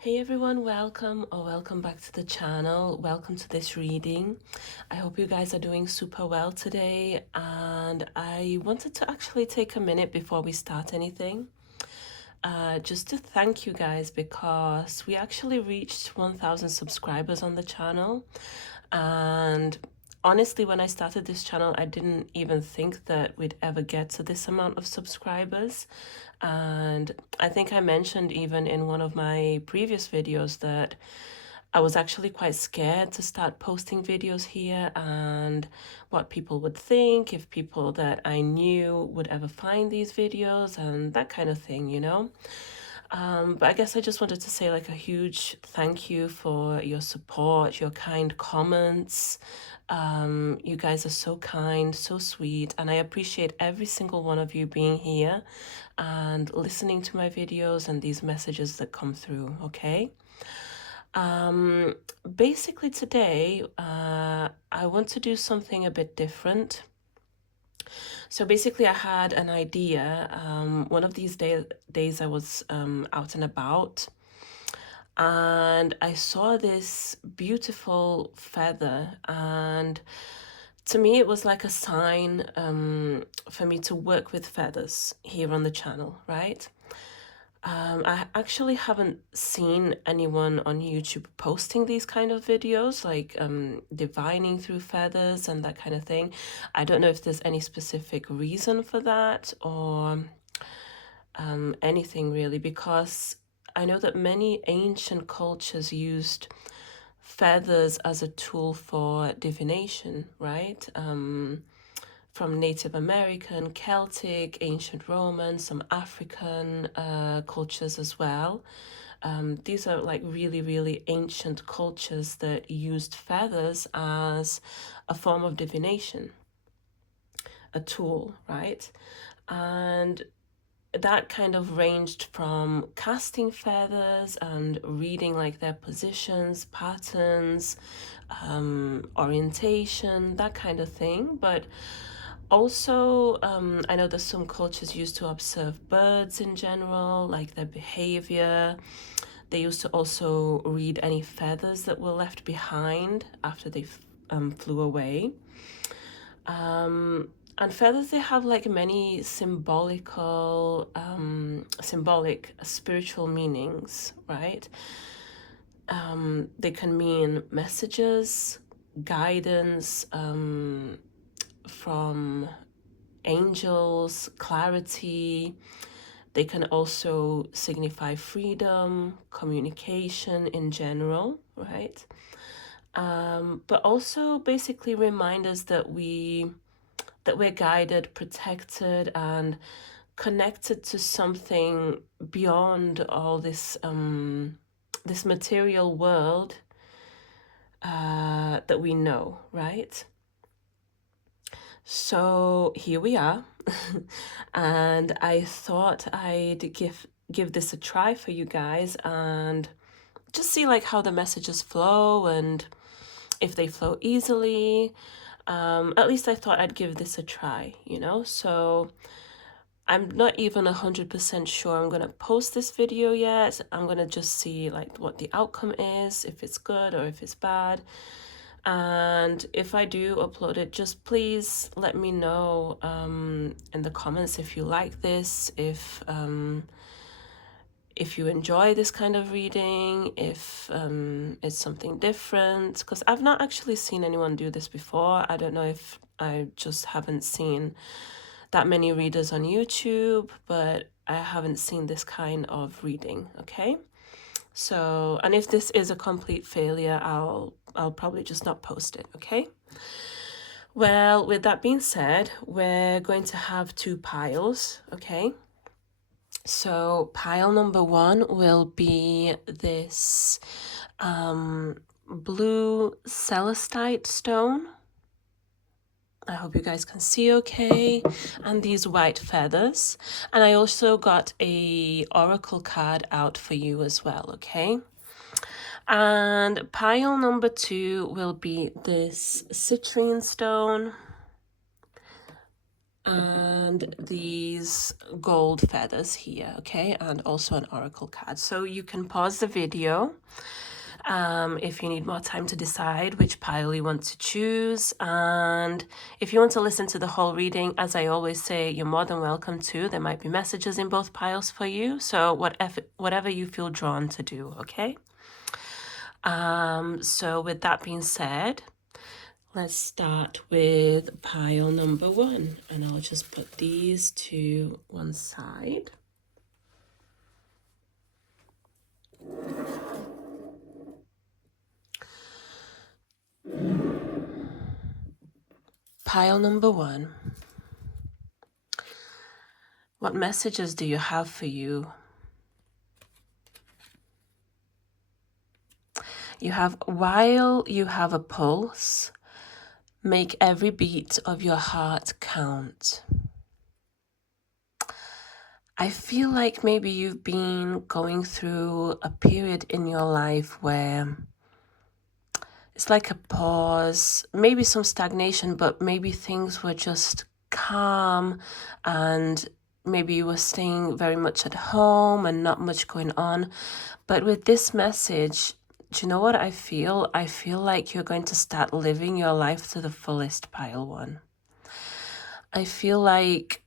Hey everyone, welcome back to the channel. Welcome to this reading. I hope you guys are doing super well today, and I wanted to actually take a minute before we start anything just to thank you guys because we actually reached 1,000 subscribers on the channel. And honestly, when I started this channel, I didn't even think that we'd ever get to this amount of subscribers. And I think I mentioned even in one of my previous videos that I was actually quite scared to start posting videos here and what people would think, if people that I knew would ever find these videos and that kind of thing, you know? But I guess I just wanted to say like a huge thank you for your support, your kind comments. You guys are so kind, so sweet, and I appreciate every single one of you being here and listening to my videos and these messages that come through, okay? Um, Basically today, I want to do something a bit different. So basically, I had an idea. One of these days I was out and about, and I saw this beautiful feather, and to me, it was like a sign for me to work with feathers here on the channel, right? I actually haven't seen anyone on YouTube posting these kind of videos, like divining through feathers and that kind of thing. I don't know if there's any specific reason for that or anything really, because I know that many ancient cultures used feathers as a tool for divination, right? From Native American, Celtic, ancient Roman, some African cultures as well. These are like really, really ancient cultures that used feathers as a form of divination, a tool, right? And that kind of ranged from casting feathers and reading like their positions, patterns, orientation, that kind of thing. But also, I know that some cultures used to observe birds in general, like their behavior. They used to also read any feathers that were left behind after they flew away. And feathers, they have like many symbolic spiritual meanings, right? They can mean messages, guidance from angels, clarity. They can also signify freedom, communication in general, right? But also basically remind us that we're guided, protected, and connected to something beyond all this material world that we know, right? So here we are, and I thought I'd give this a try for you guys and just see like how the messages flow and if they flow easily. At least I thought I'd give this a try, you know? So I'm not even 100% sure I'm gonna post this video yet. I'm gonna just see like what the outcome is, if it's good or if it's bad. And if I do upload it, just please let me know in the comments if you like this, if you enjoy this kind of reading, if it's something different, because I've not actually seen anyone do this before. I don't know if I just haven't seen that many readers on YouTube, but I haven't seen this kind of reading, okay? So, and if this is a complete failure, I'll probably just not post it, okay? Well, with that being said, we're going to have two piles, okay? So pile number one will be this blue celestite stone. I hope you guys can see okay. And these white feathers. And I also got a oracle card out for you as well, okay? And pile number two will be this citrine stone. and these gold feathers here, okay, and also an oracle card. So you can pause the video if you need more time to decide which pile you want to choose. And if you want to listen to the whole reading, as I always say, you're more than welcome to. There might be messages in both piles for you. So whatever you feel drawn to do, okay? So with that being said, let's start with pile number 1. And I'll just put these to one side. Pile number 1. What messages do you have for you? You have, while you have a pulse, make every beat of your heart count. I feel like maybe you've been going through a period in your life where it's like a pause, maybe some stagnation, but maybe things were just calm and maybe you were staying very much at home and not much going on. But with this message, do you know what I feel? I feel like you're going to start living your life to the fullest, pile 1. I feel like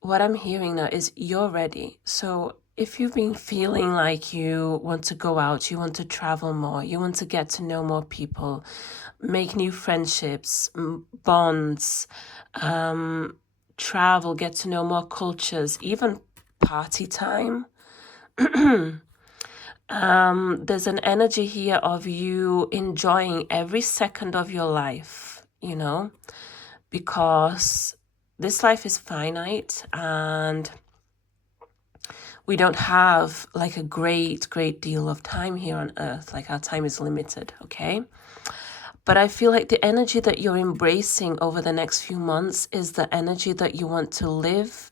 what I'm hearing now is you're ready. So if you've been feeling like you want to go out, you want to travel more, you want to get to know more people, make new friendships, bonds, travel, get to know more cultures, even party time. There's an energy here of you enjoying every second of your life, you know, because this life is finite and we don't have like a great deal of time here on earth. Like our time is limited, okay? But I feel like the energy that you're embracing over the next few months is the energy that you want to live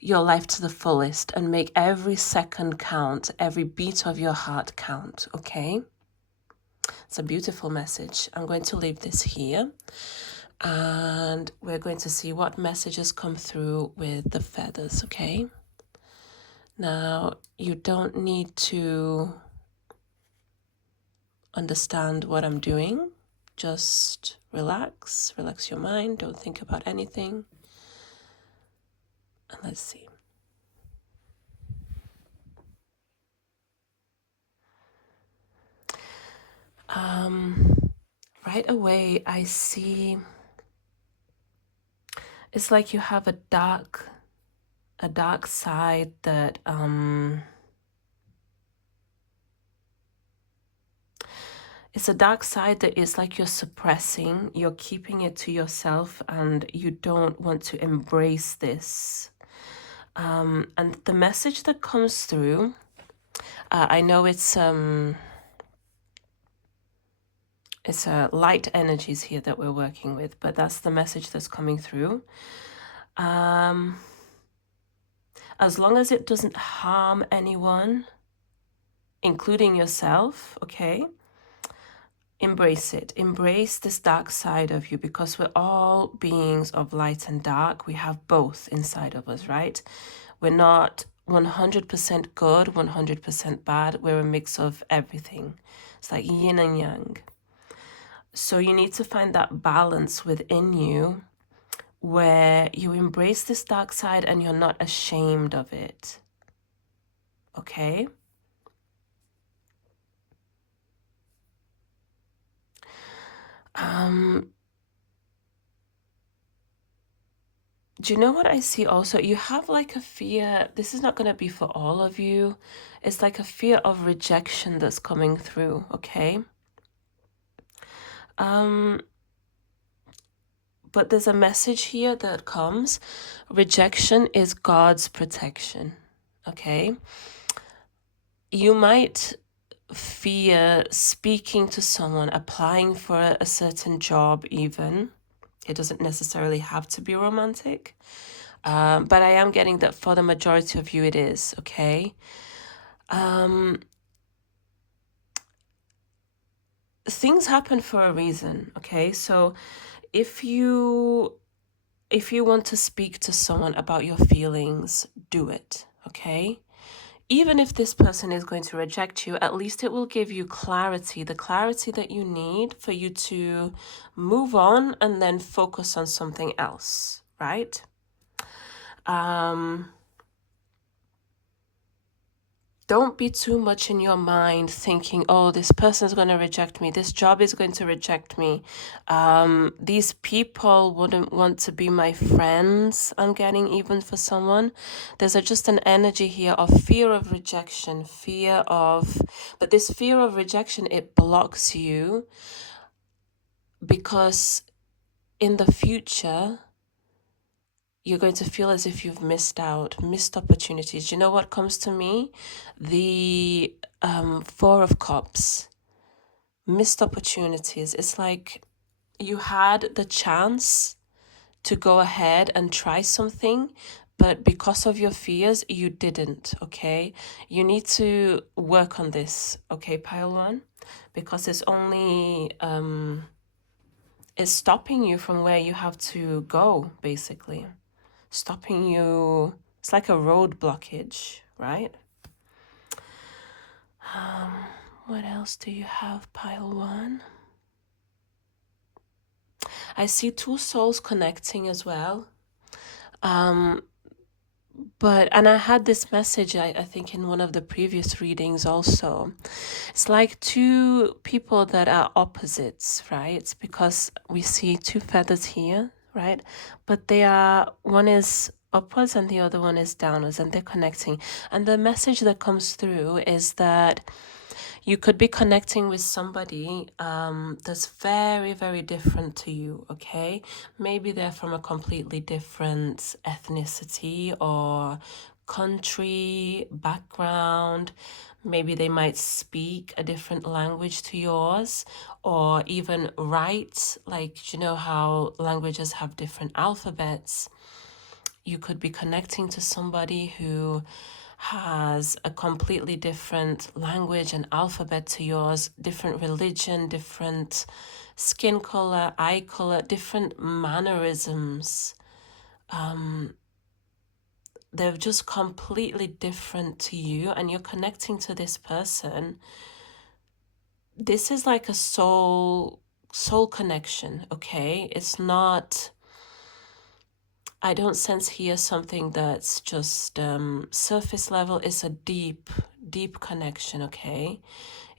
your life to the fullest and make every second count, every beat of your heart count, okay? It's a beautiful message. I'm going to leave this here and we're going to see what messages come through with the feathers, okay? Now, you don't need to understand what I'm doing. Just relax your mind, don't think about anything. And let's see. Right away, I see it's like you have a dark side that it's a dark side that is like you're suppressing, you're keeping it to yourself and you don't want to embrace this. And the message that comes through, I know it's light energies here that we're working with, but that's the message that's coming through. As long as it doesn't harm anyone, including yourself, okay? Embrace it. Embrace this dark side of you because we're all beings of light and dark. We have both inside of us, right? We're not 100% good, 100% bad. We're a mix of everything. It's like yin and yang. So you need to find that balance within you where you embrace this dark side and you're not ashamed of it. Okay? Do you know what I see also? You have like a fear, this is not going to be for all of you. It's like a fear of rejection that's coming through, okay? But there's a message here that comes. Rejection is God's protection, okay? You might fear speaking to someone, applying for a certain job even. It doesn't necessarily have to be romantic. But I am getting that for the majority of you it is, okay? Things happen for a reason, okay? So if you if you want to speak to someone about your feelings, do it, okay? Even if this person is going to reject you, at least it will give you clarity, the clarity that you need for you to move on and then focus on something else, right? Don't be too much in your mind thinking, oh, this person's going to reject me. This job is going to reject me. These people wouldn't want to be my friends. I'm getting even for someone. There's just an energy here of fear of rejection, but this fear of rejection, it blocks you because in the future, you're going to feel as if you've missed opportunities. You know what comes to me? The Four of Cups, missed opportunities. It's like you had the chance to go ahead and try something, but because of your fears, you didn't, okay? You need to work on this, okay, pile one? Because it's only, it's stopping you from where you have to go, basically. Stopping you, it's like a road blockage, right? What else do you have, pile one? I see two souls connecting as well. And I had this message, I think, in one of the previous readings also. It's like two people that are opposites, right? Because we see two feathers here, right? But one is upwards and the other one is downwards, and they're connecting. And the message that comes through is that you could be connecting with somebody that's very, very different to you, okay? Maybe they're from a completely different ethnicity or country, background. Maybe they might speak a different language to yours, or even write, like, you know how languages have different alphabets. You could be connecting to somebody who has a completely different language and alphabet to yours, different religion, different skin color, eye color, different mannerisms. They're just completely different to you, and you're connecting to this person. This is like a soul connection, okay? It's not, I don't sense here something that's just surface level. It's a deep, deep connection, okay?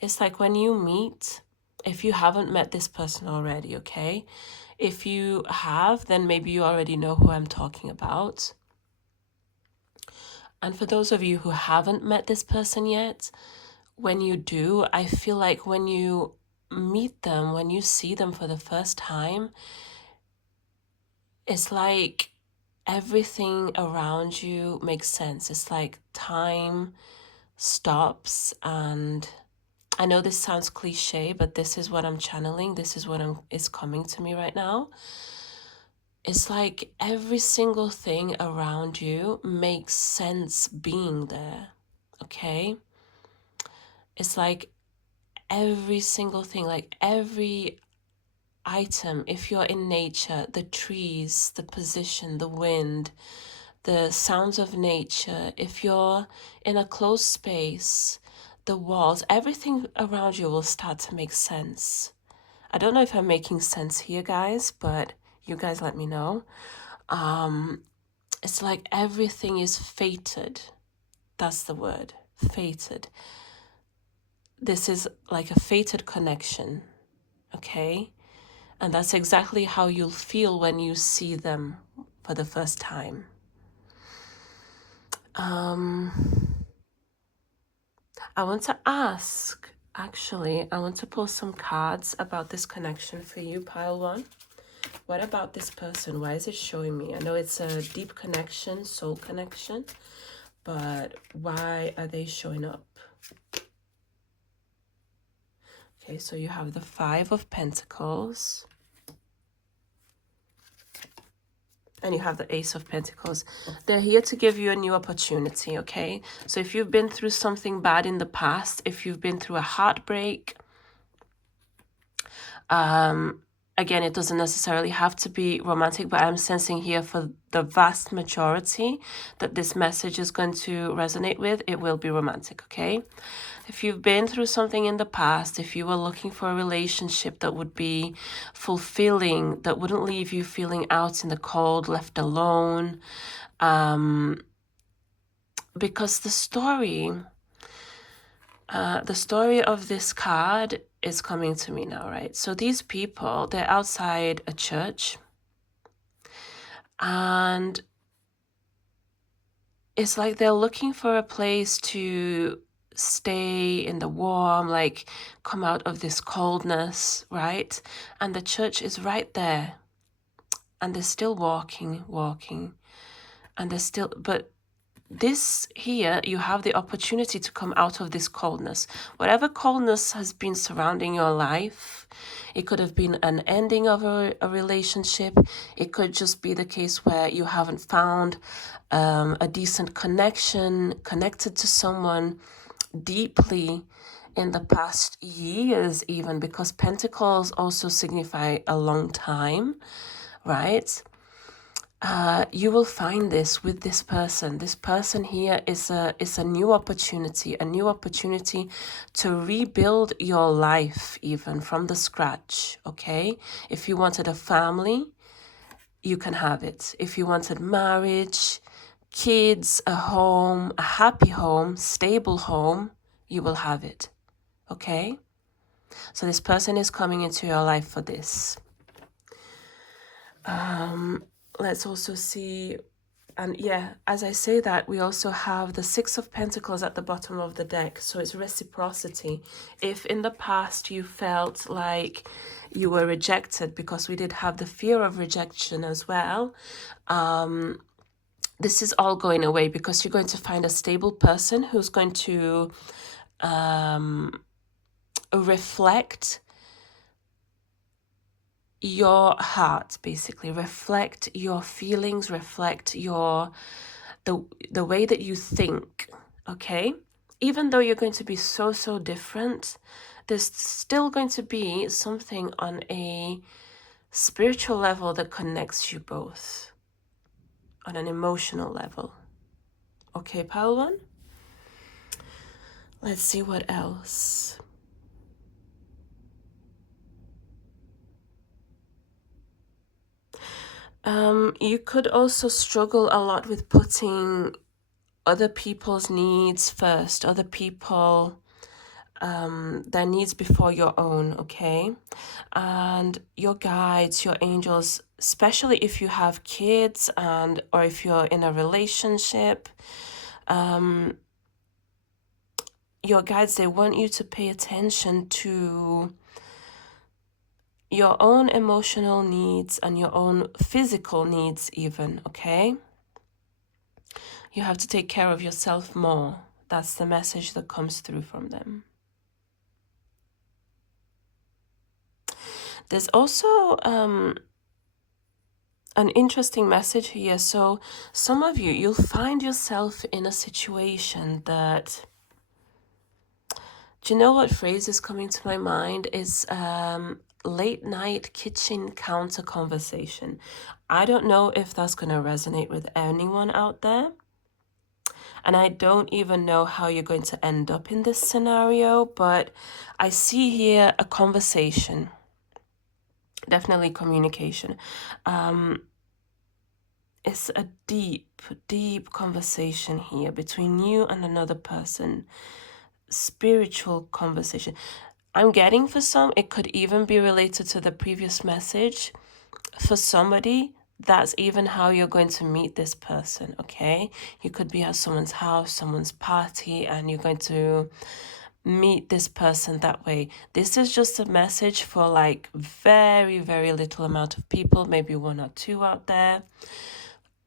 It's like when you meet, if you haven't met this person already, okay? If you have, then maybe you already know who I'm talking about. And for those of you who haven't met this person yet, when you do, I feel like when you meet them, when you see them for the first time, it's like everything around you makes sense. It's like time stops, and I know this sounds cliche, but this is what I'm channeling. This is what is coming to me right now. It's like every single thing around you makes sense being there, okay? It's like every single thing, like every item, if you're in nature, the trees, the position, the wind, the sounds of nature, if you're in a closed space, the walls, everything around you will start to make sense. I don't know if I'm making sense here, guys, but you guys let me know. It's like everything is fated. That's the word, fated. This is like a fated connection, okay? And that's exactly how you'll feel when you see them for the first time. I want to ask, actually, I want to pull some cards about this connection for you, pile one. What about this person? Why is it showing me? I know it's a deep connection, soul connection, but why are they showing up? Okay, so you have the Five of Pentacles. And you have the Ace of Pentacles. They're here to give you a new opportunity, okay? So if you've been through something bad in the past, if you've been through a heartbreak, Again, it doesn't necessarily have to be romantic, but I'm sensing here for the vast majority that this message is going to resonate with, it will be romantic, okay? If you've been through something in the past, if you were looking for a relationship that would be fulfilling, that wouldn't leave you feeling out in the cold, left alone, because the story of this card is coming to me now, right? So these people, they're outside a church, and it's like they're looking for a place to stay in the warm, like come out of this coldness, right? And the church is right there, and they're still walking, and they're still, but this here, you have the opportunity to come out of this coldness. Whatever coldness has been surrounding your life, it could have been an ending of a relationship. It could just be the case where you haven't found a decent connection, connected to someone deeply in the past years even, because pentacles also signify a long time, right? You will find this with this person. This person here is a new opportunity to rebuild your life even from the scratch, okay? If you wanted a family, you can have it. If you wanted marriage, kids, a home, a happy home, stable home, you will have it, okay? So this person is coming into your life for this. Let's also see, and yeah, as I say that, we also have the Six of Pentacles at the bottom of the deck. So it's reciprocity. If in the past you felt like you were rejected, because we did have the fear of rejection as well, this is all going away, because you're going to find a stable person who's going to reflect your heart, basically reflect your feelings, reflect your the way that you think, okay? Even though you're going to be so different, there's still going to be something on a spiritual level that connects you both on an emotional level. Okay, pile one? Let's see what else. You could also struggle a lot with putting other people's needs first, other people, their needs before your own, okay? And your guides, your angels, especially if you have kids or if you're in a relationship, your guides, they want you to pay attention to your own emotional needs and your own physical needs even, okay? You have to take care of yourself more. That's the message that comes through from them. There's also an interesting message here. So some of you, you'll find yourself in a situation that, do you know what phrase is coming to my mind? Is late night kitchen counter conversation. I don't know if that's going to resonate with anyone out there. And I don't even know how you're going to end up in this scenario, but I see here a conversation. Definitely communication. It's a deep conversation here between you and another person. Spiritual conversation. I'm getting for some, it could even be related to the previous message. For somebody, that's even how you're going to meet this person, okay? You could be at someone's house, someone's party, and you're going to meet this person that way. This is just a message for like very little amount of people, maybe one or two out there.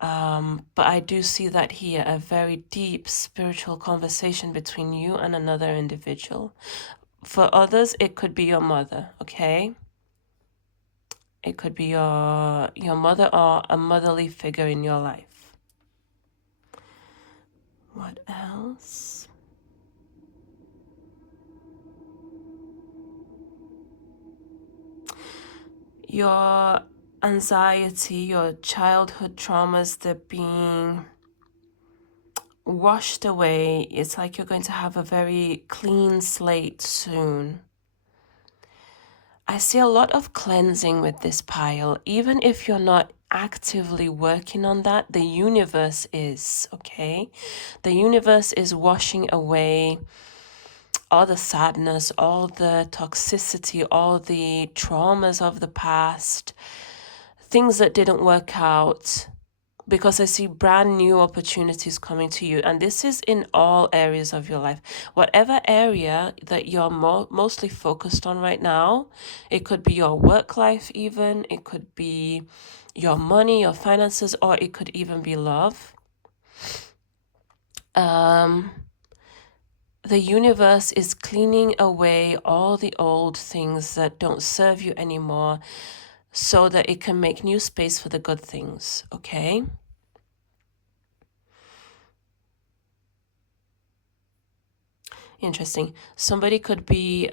But I do see that here, a very deep spiritual conversation between you and another individual. For others, it could be your mother, okay? It could be your mother or a motherly figure in your life. What else? Your anxiety, your childhood traumas, they're being washed away. It's like you're going to have a very clean slate soon. I see a lot of cleansing with this pile. Even if you're not actively working on that, the universe is, okay? The universe is washing away all the sadness, all the toxicity, all the traumas of the past, things that didn't work out, because I see brand new opportunities coming to you. And this is in all areas of your life. Whatever area that you're mostly focused on right now, it could be your work life even, it could be your money, your finances, or it could even be love. The universe is cleaning away all the old things that don't serve you anymore so that it can make new space for the good things, okay? Interesting. Somebody could be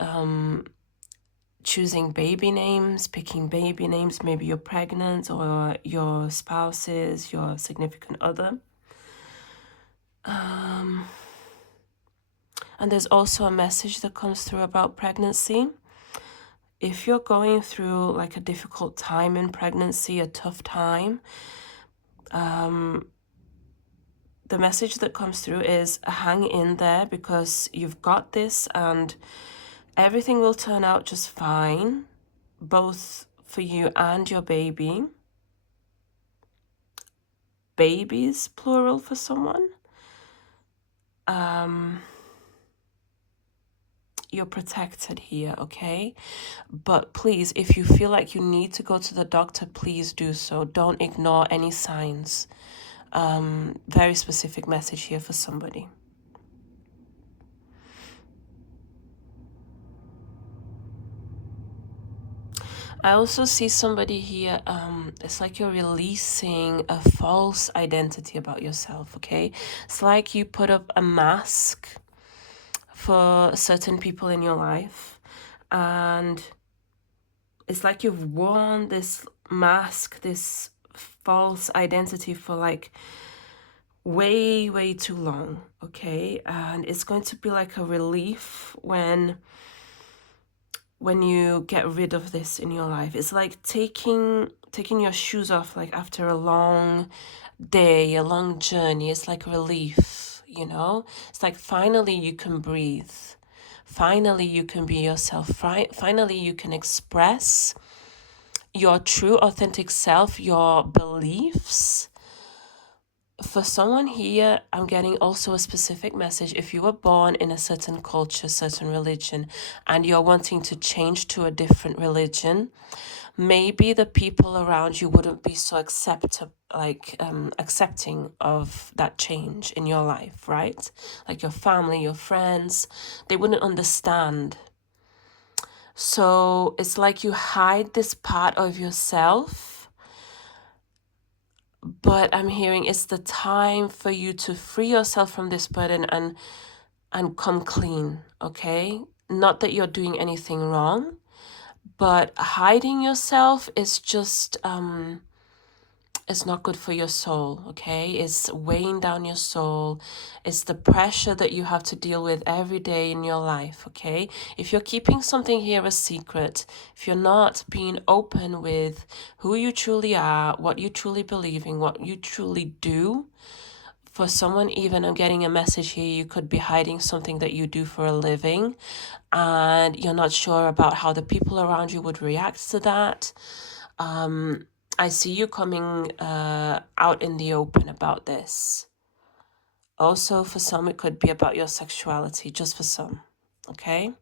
choosing baby names, picking baby names. Maybe you're pregnant, or your spouse is, your significant other. And there's also a message that comes through about pregnancy. If you're going through like a difficult time in pregnancy, a tough time, the message that comes through is hang in there, because you've got this and everything will turn out just fine, both for you and your baby. Babies, plural for someone. You're protected here, okay? But please, if you feel like you need to go to the doctor, please do so. Don't ignore any signs. Very specific message here for somebody. I also see somebody here, it's like you're releasing a false identity about yourself, okay? It's like you put up a mask for certain people in your life, and it's like you've worn this mask, this false identity for like way too long, okay? And it's going to be like a relief when you get rid of this in your life. It's like taking your shoes off, like after a long day, a long journey. It's like relief, you know? It's like finally you can breathe. Finally you can be yourself. Finally you can express your true authentic self, your beliefs. For someone here, I'm getting also a specific message. If you were born in a certain culture, certain religion, and you're wanting to change to a different religion, maybe the people around you wouldn't be so accepting of that change in your life, right? Like your family, your friends, they wouldn't understand. So it's like you hide this part of yourself. But I'm hearing it's the time for you to free yourself from this burden and come clean, okay? Not that you're doing anything wrong, but hiding yourself is just, it's not good for your soul, okay? It's weighing down your soul. It's the pressure that you have to deal with every day in your life, okay? If you're keeping something here a secret, if you're not being open with who you truly are, what you truly believe in, what you truly do, for someone even, I'm getting a message here, you could be hiding something that you do for a living, and you're not sure about how the people around you would react to that. I see you coming out in the open about this. Also, for some, it could be about your sexuality, just for some, okay?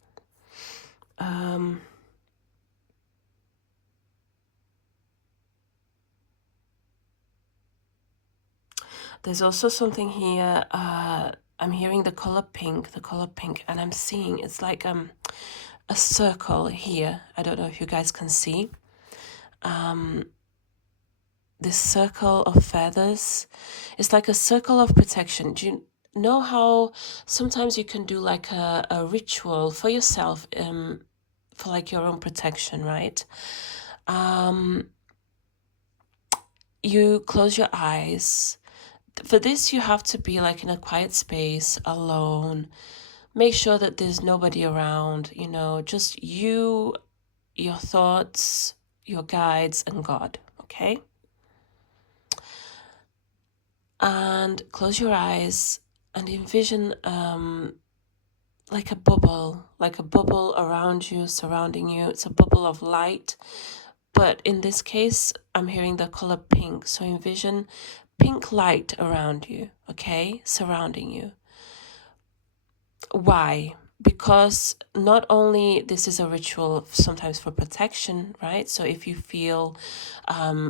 There's also something here, I'm hearing the color pink, and I'm seeing it's like a circle here. I don't know if you guys can see. This circle of feathers, it's like a circle of protection. Do you know how sometimes you can do like a ritual for yourself, for like your own protection, right? You close your eyes. For this, you have to be like in a quiet space, alone. Make sure that there's nobody around, just you, your thoughts, your guides, and God, okay? And close your eyes and envision like a bubble around you, surrounding you. It's a bubble of light. But in this case, I'm hearing the color pink. So envision pink light around you, okay? Surrounding you. Why? Because not only this is a ritual sometimes for protection, right? So if you feel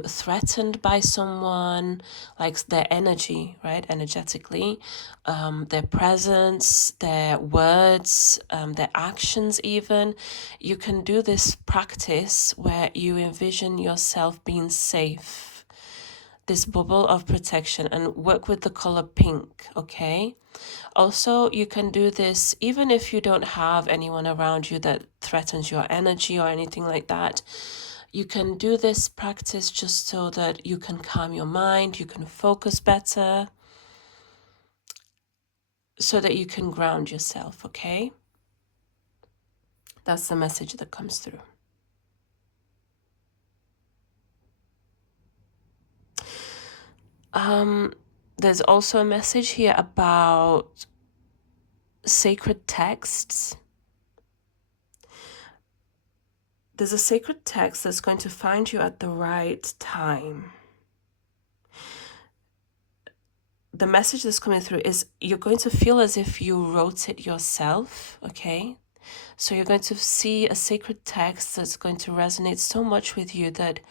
threatened by someone, like their energy, right? Energetically, their presence, their words, their actions even, you can do this practice where you envision yourself being safe, this bubble of protection, and work with the color pink, okay? Also, you can do this even if you don't have anyone around you that threatens your energy or anything like that. You can do this practice just so that you can calm your mind, you can focus better, so that you can ground yourself, okay? That's the message that comes through. There's also a message here about sacred texts. There's a sacred text that's going to find you at the right time. The message that's coming through is you're going to feel as if you wrote it yourself, okay? So you're going to see a sacred text that's going to resonate so much with you that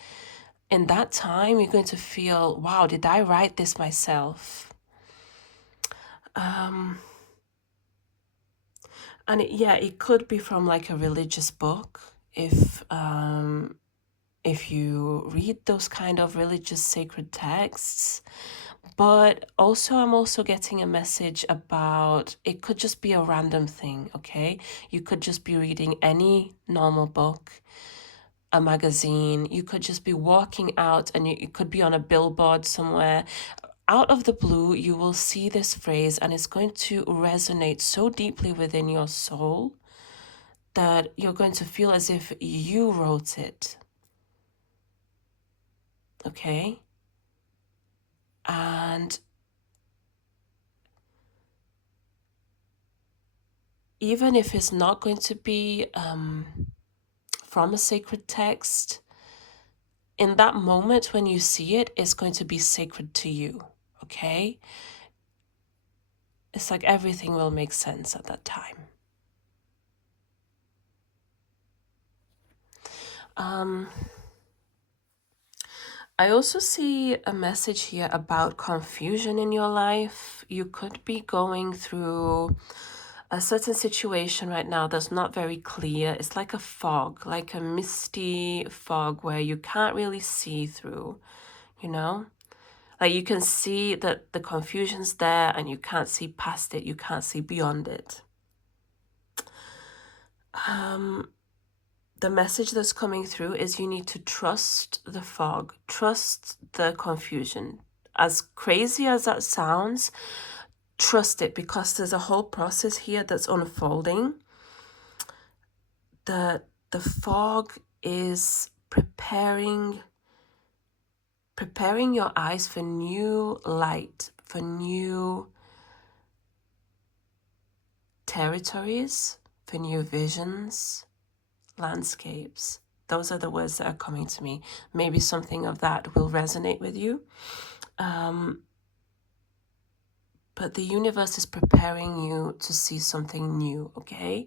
in that time you're going to feel, wow, did I write this myself? And it could be from like a religious book. If you read those kind of religious sacred texts. But also, I'm also getting a message about, it could just be a random thing, okay? You could just be reading any normal book, a magazine. You could just be walking out and you could be on a billboard somewhere. Out of the blue, you will see this phrase and it's going to resonate so deeply within your soul that you're going to feel as if you wrote it, okay? And even if it's not going to be from a sacred text, in that moment when you see it, it's going to be sacred to you, okay? It's like everything will make sense at that time. I also see a message here about confusion in your life. You could be going through a certain situation right now that's not very clear. It's like a fog, like a misty fog where you can't really see through, you know? Like you can see that the confusion's there and you can't see past it, you can't see beyond it. The message that's coming through is you need to trust the fog, trust the confusion. As crazy as that sounds, trust it, because there's a whole process here that's unfolding. The fog is preparing your eyes for new light, for new territories, for new visions, landscapes. Those are the words that are coming to me. Maybe something of that will resonate with you. But the universe is preparing you to see something new, okay?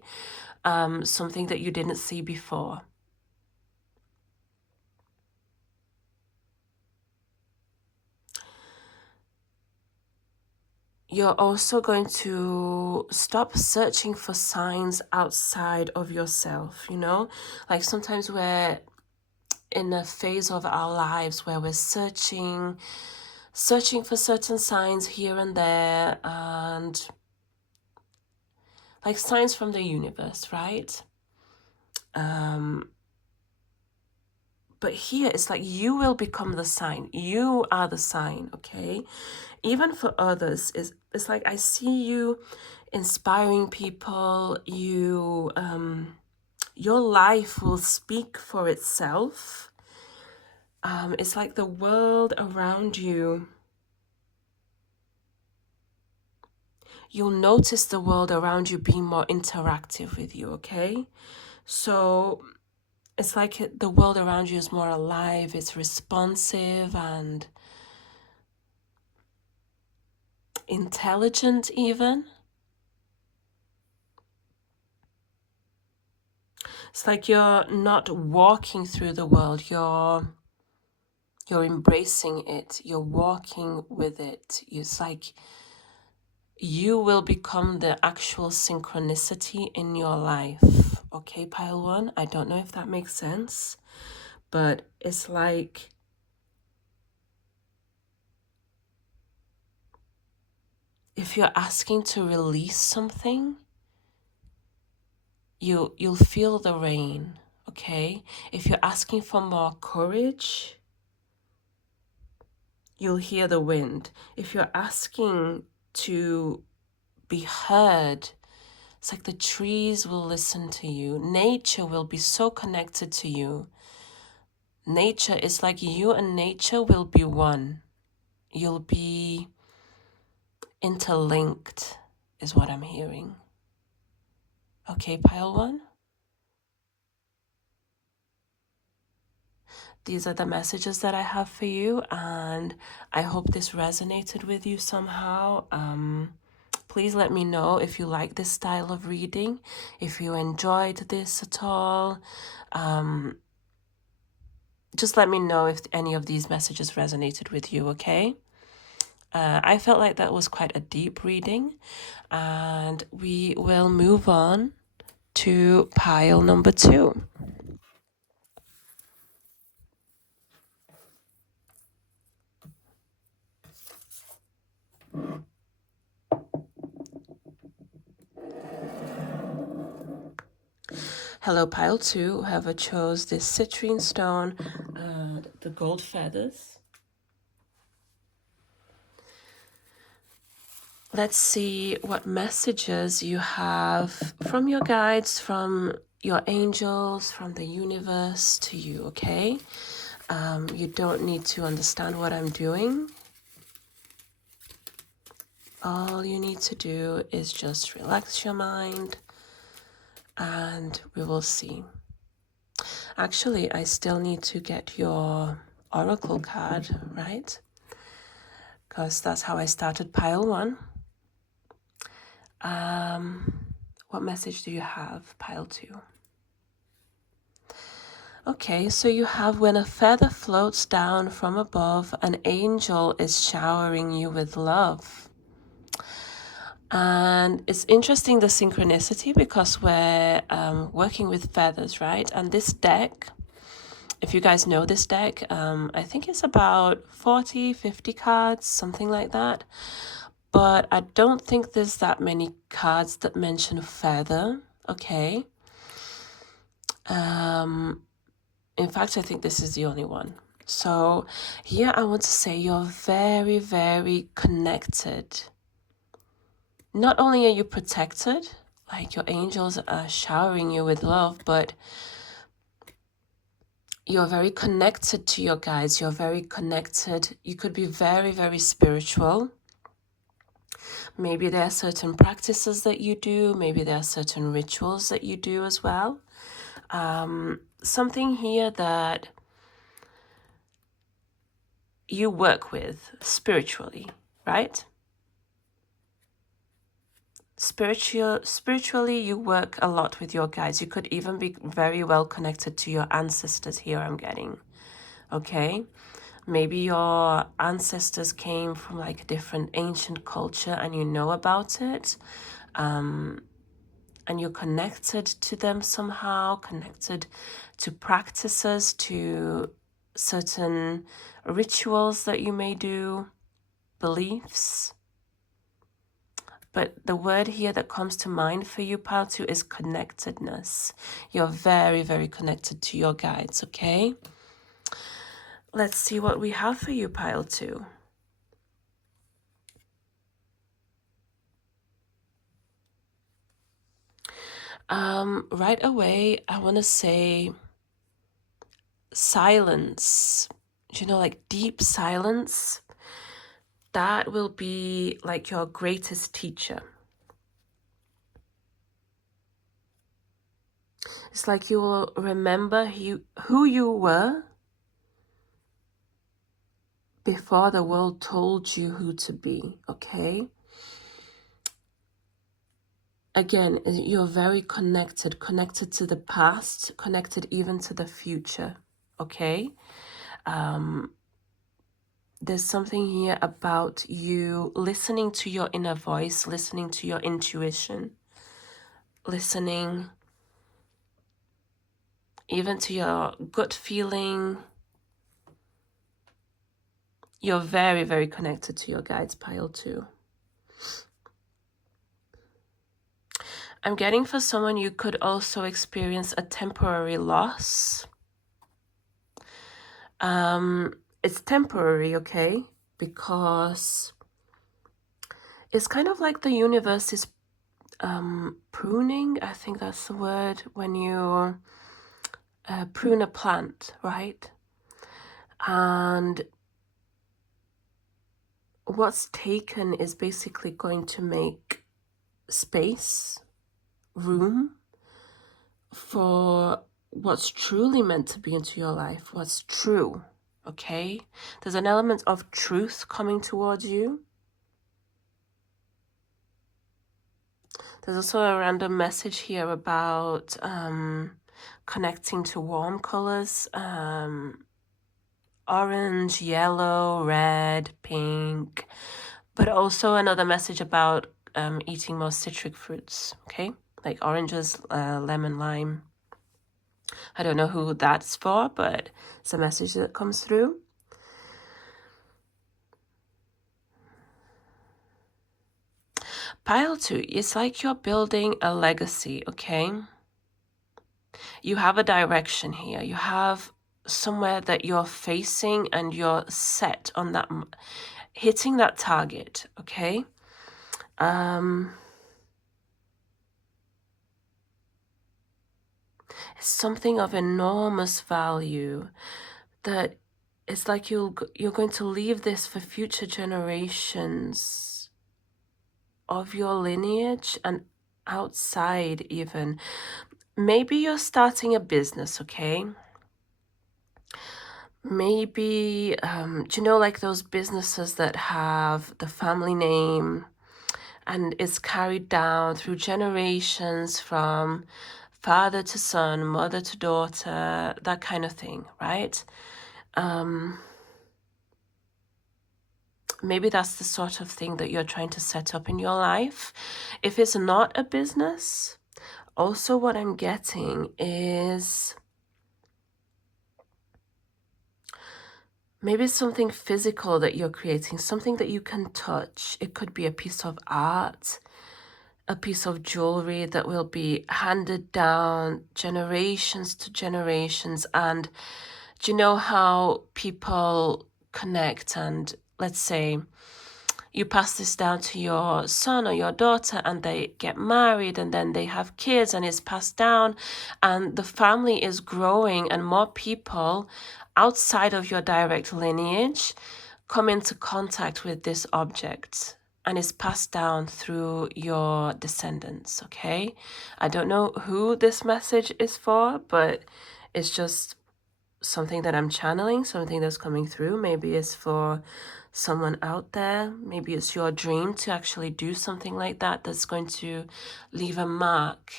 Something that you didn't see before. You're also going to stop searching for signs outside of yourself, Like sometimes we're in a phase of our lives where we're searching for certain signs here and there, and like signs from the universe, right? But here it's like you will become the sign. You are the sign, okay? Even for others, it's like I see you inspiring people. You your life will speak for itself. It's like the world around you. You'll notice the world around you being more interactive with you, okay? So it's like the world around you is more alive, it's responsive and intelligent even. It's like you're not walking through the world, you're embracing it, you're walking with it. It's like you will become the actual synchronicity in your life. Okay, pile one, I don't know if that makes sense, but it's like if you're asking to release something, you'll feel the rain, okay? If you're asking for more courage, you'll hear the wind. If you're asking to be heard, it's like the trees will listen to you. Nature will be so connected to you. Nature is like you and nature will be one. You'll be interlinked, is what I'm hearing. Okay, pile one. These are the messages that I have for you, and I hope this resonated with you somehow. Please let me know if you like this style of reading, if you enjoyed this at all. Just let me know if any of these messages resonated with you, okay? I felt like that was quite a deep reading, and we will move on to pile number 2. Hello, pile 2, whoever chose this citrine stone and the gold feathers. Let's see what messages you have from your guides, from your angels, from the universe to you, okay? You don't need to understand what I'm doing. All you need to do is just relax your mind and we will see. Actually, I still need to get your oracle card, right? Because that's how I started pile 1. What message do you have, pile 2? Okay, so you have when a feather floats down from above, an angel is showering you with love. And it's interesting, the synchronicity, because we're working with feathers, right? And this deck, if you guys know this deck, I think it's about 40, 50 cards, something like that. But I don't think there's that many cards that mention feather, okay? In fact, I think this is the only one. So here I want to say you're very, very connected. Not only are you protected, like your angels are showering you with love, but you're very connected to your guides. You're very connected. You could be very, very spiritual. Maybe there are certain practices that you do. Maybe there are certain rituals that you do as well. Something here that you work with spiritually, right? Spiritually, you work a lot with your guides. You could even be very well connected to your ancestors here, I'm getting. Okay? Maybe your ancestors came from like a different ancient culture and you know about it. And you're connected to them somehow, connected to practices, to certain rituals that you may do, beliefs. But the word here that comes to mind for you, pile 2, is connectedness. You're very, very connected to your guides, okay? Let's see what we have for you, pile 2. Right away, I want to say silence. Like deep silence. That will be like your greatest teacher. It's like you will remember who you were before the world told you who to be, okay? Again, you're very connected to the past, connected even to the future, okay? There's something here about you listening to your inner voice, listening to your intuition, listening even to your gut feeling. You're very, very connected to your guides, pile 2. I'm getting for someone you could also experience a temporary loss. It's temporary, okay? Because it's kind of like the universe is pruning. I think that's the word, when you prune a plant, right? And what's taken is basically going to make space, room for what's truly meant to be into your life, what's true, okay? There's an element of truth coming towards you. There's also a random message here about connecting to warm colors, orange, yellow, red, pink, but also another message about eating more citric fruits, okay? Like oranges, lemon, lime. I don't know who that's for, but it's a message that comes through. Pile 2, it's like you're building a legacy, okay? You have a direction here. You have somewhere that you're facing and you're set on that, hitting that target, okay? It's something of enormous value that it's like you're going to leave this for future generations of your lineage and outside even. Maybe you're starting a business, okay? Maybe, do you know, like those businesses that have the family name and it's carried down through generations from father to son, mother to daughter, that kind of thing, right? Maybe that's the sort of thing that you're trying to set up in your life. If it's not a business, also what I'm getting is maybe something physical that you're creating, something that you can touch. It could be a piece of art, a piece of jewelry that will be handed down generations to generations. And do you know how people connect? And let's say you pass this down to your son or your daughter and they get married and then they have kids and it's passed down and the family is growing and more people outside of your direct lineage come into contact with this object and it's passed down through your descendants, okay? I don't know who this message is for, but it's just something that I'm channeling, something that's coming through. Maybe it's for someone out there. Maybe it's your dream to actually do something like that that's going to leave a mark,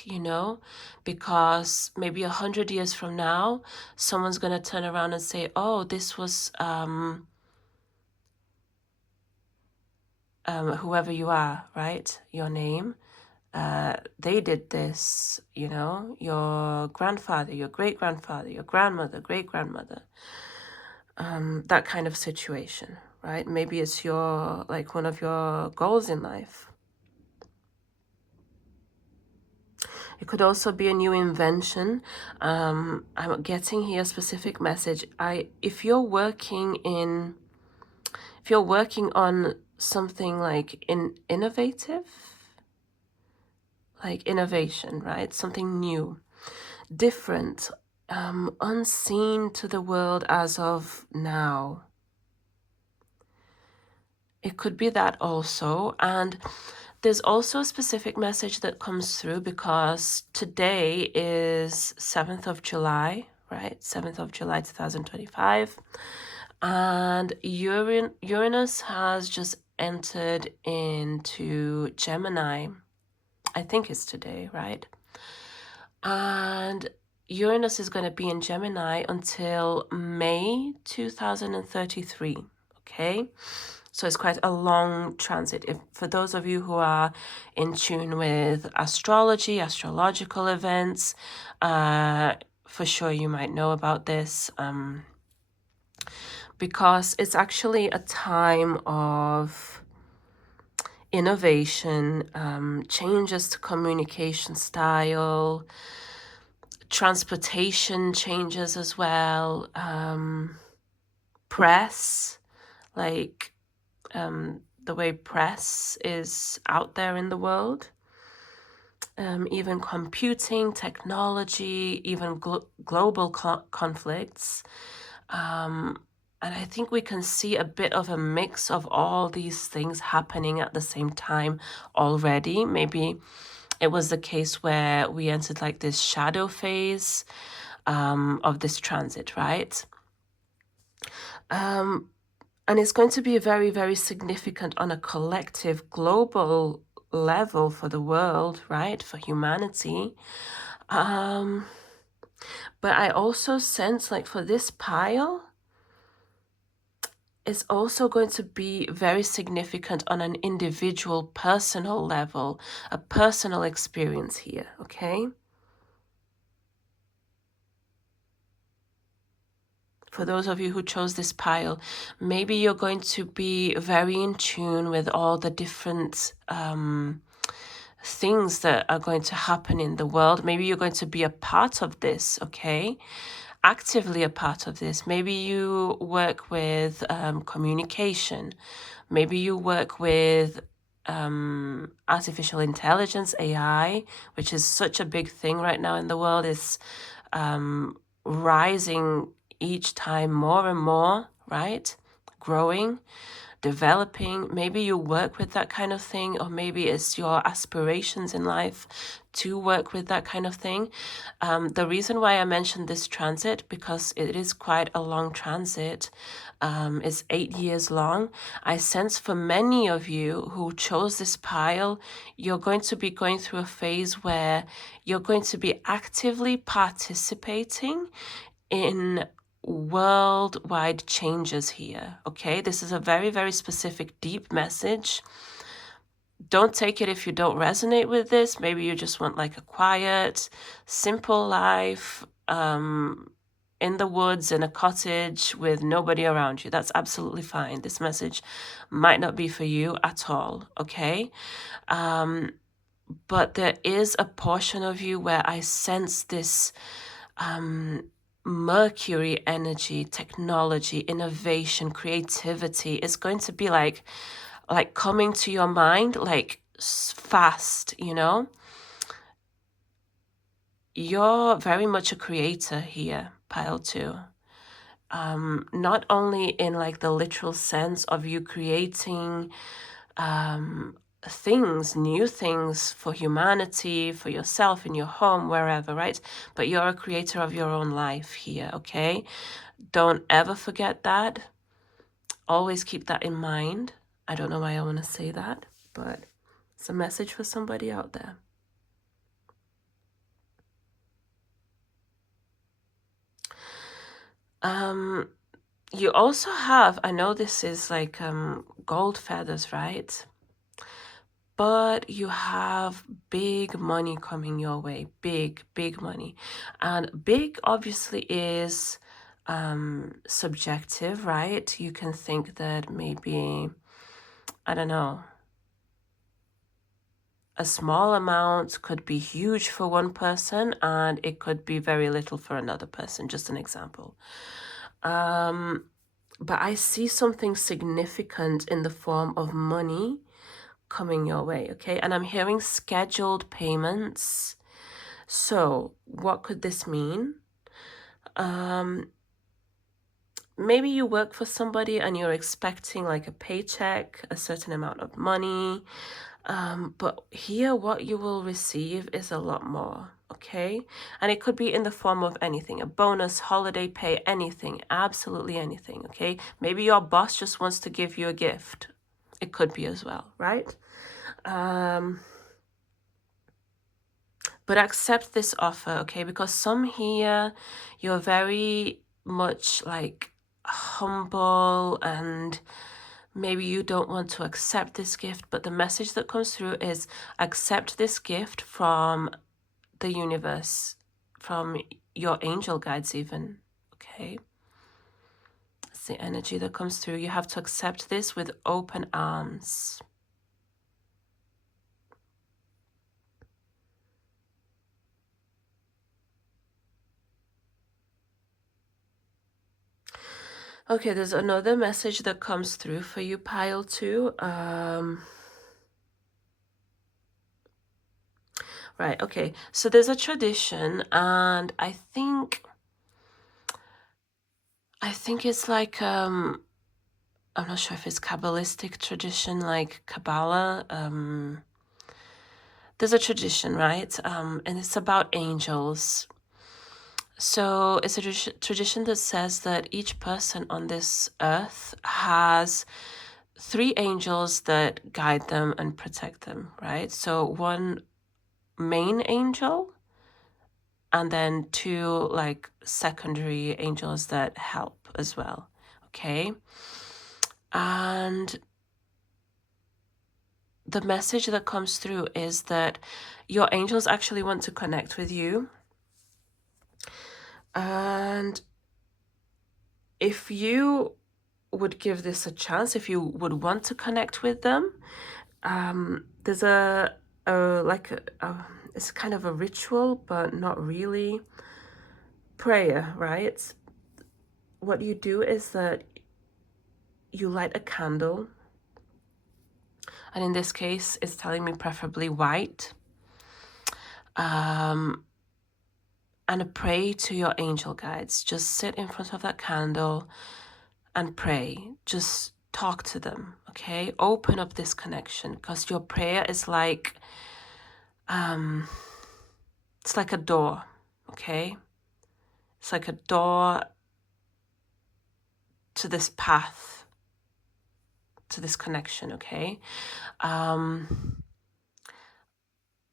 because maybe 100 years from now, someone's going to turn around and say, oh, this was whoever you are, right? Your name. They did this, your grandfather, your great-grandfather, your grandmother, great-grandmother, that kind of situation, right? Maybe it's one of your goals in life. It could also be a new invention. I'm getting here a specific message. If you're working on something like innovative, like innovation, right? Something new, different, unseen to the world as of now. It could be that also. And there's also a specific message that comes through because today is 7th of July, right? 7th of July 2025. And Uranus has just entered into Gemini. I think it's today, right? And Uranus is going to be in Gemini until May 2033, okay? So it's quite a long transit. For those of you who are in tune with astrology, astrological events, for sure you might know about this, because it's actually a time of innovation, changes to communication style, transportation changes as well, press, like the way press is out there in the world, even computing, technology, even global conflicts. And I think we can see a bit of a mix of all these things happening at the same time already. Maybe it was the case where we entered like this shadow phase of this transit, right? And it's going to be very, very significant on a collective global level for the world, right? For humanity. But I also sense like for this pile, it's also going to be very significant on an individual, personal level, a personal experience here, okay? For those of you who chose this pile, maybe you're going to be very in tune with all the different things that are going to happen in the world. Maybe you're going to be a part of this, okay? Actively a part of this. Maybe you work with communication. Maybe you work with artificial intelligence, AI, which is such a big thing right now in the world. Is rising each time more and more, right? Growing, developing. Maybe you work with that kind of thing, or maybe it's your aspirations in life to work with that kind of thing. The reason why I mentioned this transit, because it is quite a long transit, it's 8 years long. I sense for many of you who chose this pile, you're going to be going through a phase where you're going to be actively participating in worldwide changes here, okay? This is a very, very specific, deep message. Don't take it if you don't resonate with this. Maybe you just want like a quiet, simple life in the woods, in a cottage with nobody around you. That's absolutely fine. This message might not be for you at all, okay? But there is a portion of you where I sense this Mercury energy, technology, innovation, creativity is going to be like coming to your mind like fast, you know? You're very much a creator here, pile 2. Not only in like the literal sense of you creating things, new things for humanity, for yourself, in your home, wherever, right? But you're a creator of your own life here, okay? Don't ever forget that. Always keep that in mind. I don't know why I want to say that, but it's a message for somebody out there. You also have, I know this is like gold feathers, right? But you have big money coming your way, big, big money. And big obviously is subjective, right? You can think that maybe, I don't know, a small amount could be huge for one person and it could be very little for another person, just an example. But I see something significant in the form of money coming your way, okay? And I'm hearing scheduled payments. So what could this mean? Maybe you work for somebody and you're expecting like a paycheck, a certain amount of money. But here what you will receive is a lot more, okay? And it could be in the form of anything, a bonus, holiday pay, anything, absolutely anything, okay? Maybe your boss just wants to give you a gift. It could be as well, right? But accept this offer, okay? Because some here, you're very much like humble and maybe you don't want to accept this gift, but the message that comes through is accept this gift from the universe, from your angel guides even, okay? It's the energy that comes through. You have to accept this with open arms. Okay, there's another message that comes through for you, pile 2. Right, okay. So there's a tradition, and I think it's like I'm not sure if it's Kabbalistic tradition, like Kabbalah. There's a tradition, right? And it's about angels. So it's a tradition that says that each person on this earth has 3 angels that guide them and protect them, right? So one main angel and then 2 like secondary angels that help as well, okay? And the message that comes through is that your angels actually want to connect with you. And if you would give this a chance, if you would want to connect with them, there's it's kind of a ritual, but not really. Prayer, right? What you do is that you light a candle, and in this case, it's telling me preferably white, and pray to your angel guides. Just sit in front of that candle and pray. Just talk to them, okay? Open up this connection, because your prayer is like, it's like a door, okay? It's like a door to this path, to this connection, okay?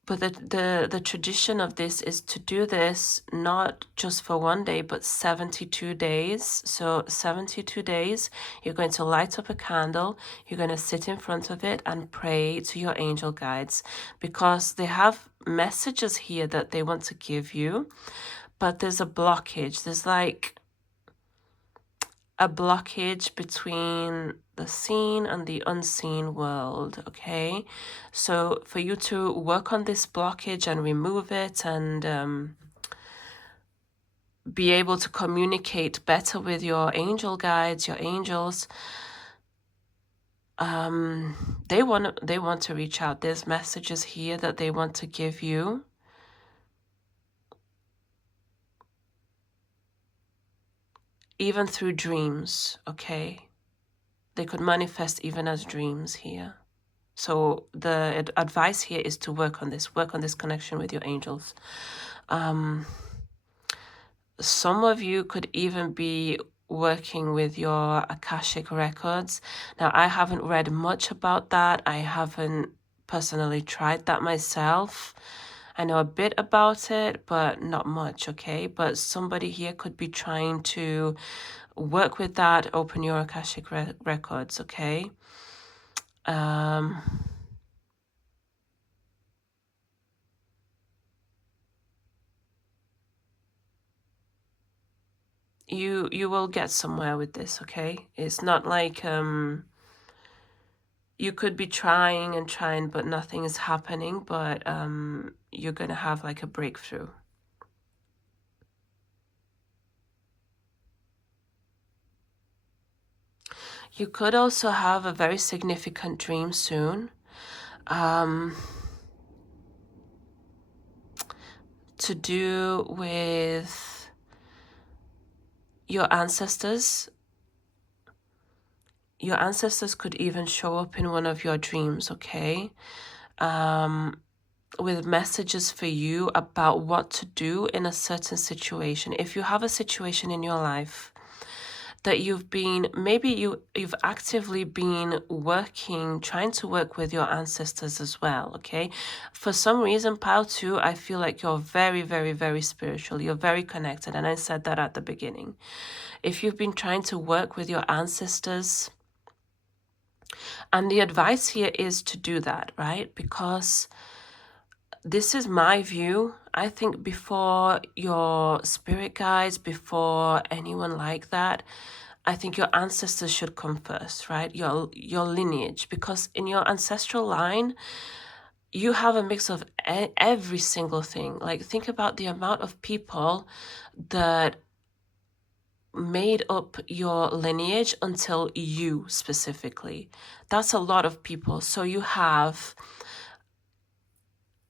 But the tradition of this is to do this not just for one day, but 72 days. So 72 days, you're going to light up a candle, you're going to sit in front of it and pray to your angel guides, because they have messages here that they want to give you, but there's a blockage. There's like a blockage between the seen and the unseen world, okay? So for you to work on this blockage and remove it and be able to communicate better with your angel guides, your angels, they want to reach out. There's messages here that they want to give you. Even through dreams, okay? They could manifest even as dreams here. So the advice here is to work on this connection with your angels. Some of you could even be working with your Akashic records. Now, I haven't read much about that. I haven't personally tried that myself. I know a bit about it, but not much, okay? But somebody here could be trying to work with that, open your Akashic records, okay? You will get somewhere with this, okay? It's not like you could be trying and trying, but nothing is happening, but you're going to have like a breakthrough. You could also have a very significant dream soon. To do with your ancestors. Your ancestors could even show up in one of your dreams, okay? With messages for you about what to do in a certain situation. If you have a situation in your life that you've actively been working, trying to work with your ancestors as well, okay? For some reason, pile 2, I feel like you're very, very, very spiritual. You're very connected, and I said that at the beginning. If you've been trying to work with your ancestors, and the advice here is to do that, right? Because this is my view. I think before your spirit guides, before anyone like that, I think your ancestors should come first, right? Your lineage, because in your ancestral line, you have a mix of every single thing. Like, think about the amount of people that made up your lineage until you specifically. That's a lot of people. So you have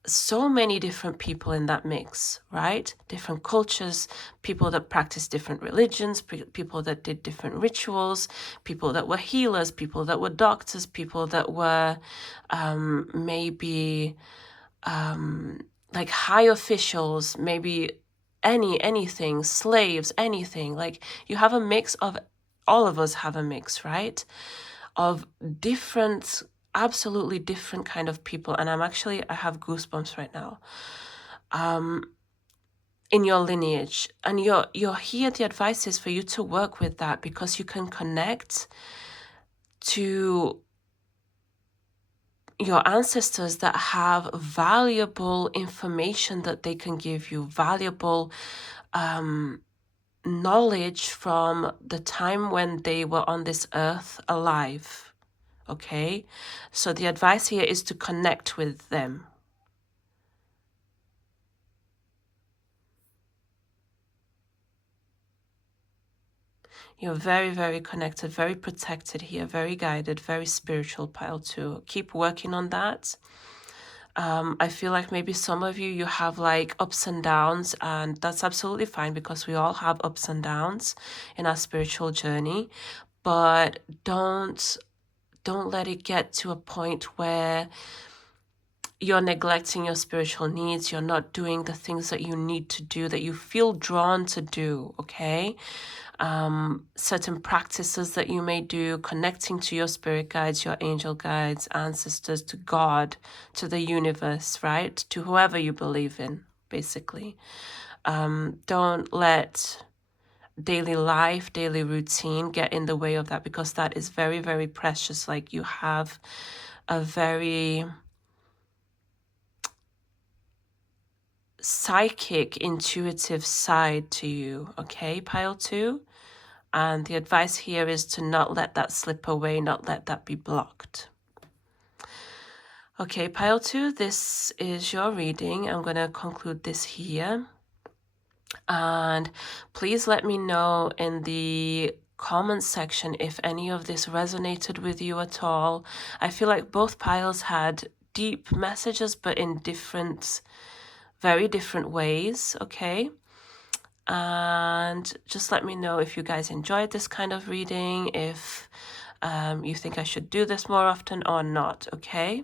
so many different people in that mix, right? Different cultures, people that practice different religions, people that did different rituals, people that were healers, people that were doctors, people that were maybe like high officials, maybe anything, slaves, anything. Like, you have a mix of, all of us have a mix, right? Of different, absolutely different kind of people. And I have goosebumps right now. In your lineage. And you're here, the advice is for you to work with that, because you can connect to your ancestors that have valuable information that they can give you, valuable knowledge from the time when they were on this earth alive. Okay? So the advice here is to connect with them. You're very, very connected, very protected here, very guided, very spiritual, pile 2. Keep working on that. I feel like maybe some of you have like ups and downs, and that's absolutely fine, because we all have ups and downs in our spiritual journey. But don't let it get to a point where you're neglecting your spiritual needs. You're not doing the things that you need to do, that you feel drawn to do, okay? Certain practices that you may do, connecting to your spirit guides, your angel guides, ancestors, to God, to the universe, right? To whoever you believe in, basically. Don't let daily life, daily routine get in the way of that, because that is very, very precious. Like, you have a very psychic, intuitive side to you, okay, pile 2? And the advice here is to not let that slip away, not let that be blocked. Okay, pile 2, this is your reading. I'm going to conclude this here. And please let me know in the comment section if any of this resonated with you at all. I feel like both piles had deep messages, but in very different ways, okay? And just let me know if you guys enjoyed this kind of reading, if you think I should do this more often or not, okay?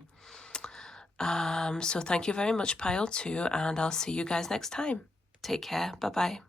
So thank you very much, pile 2, and I'll see you guys next time. Take care. Bye-bye.